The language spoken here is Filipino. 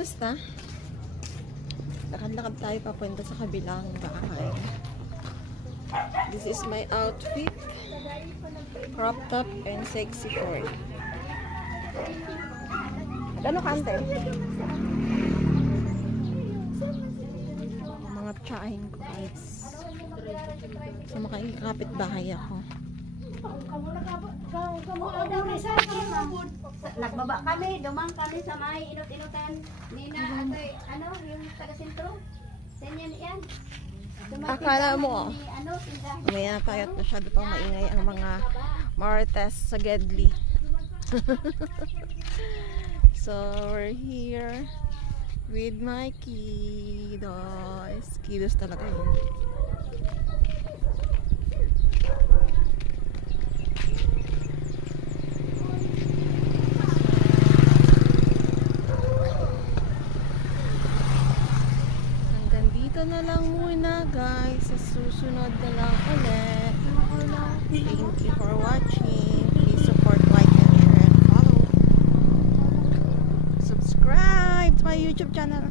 Kamusta? Lakad-lakad tayo papunta sa kabilang bahay. This is my outfit. Crop top and sexy cord. Ano kante? Mga tsahin ko guys. So makikapit bahay ako. Nagbaba kami, dumang kami sa may inut-inutan. Nina, ano, yung taga-sentro. Ganyan yan. Akala mo, may tayo at masyado pang maingay ang mga Marites sa Gedli. So, we're here with my kiddos. Kiddos talaga yun. Dito na lang muna guys, sa susunod na lang ulit. Thank you for watching. Please support, like, and share, and follow. Subscribe to my YouTube channel.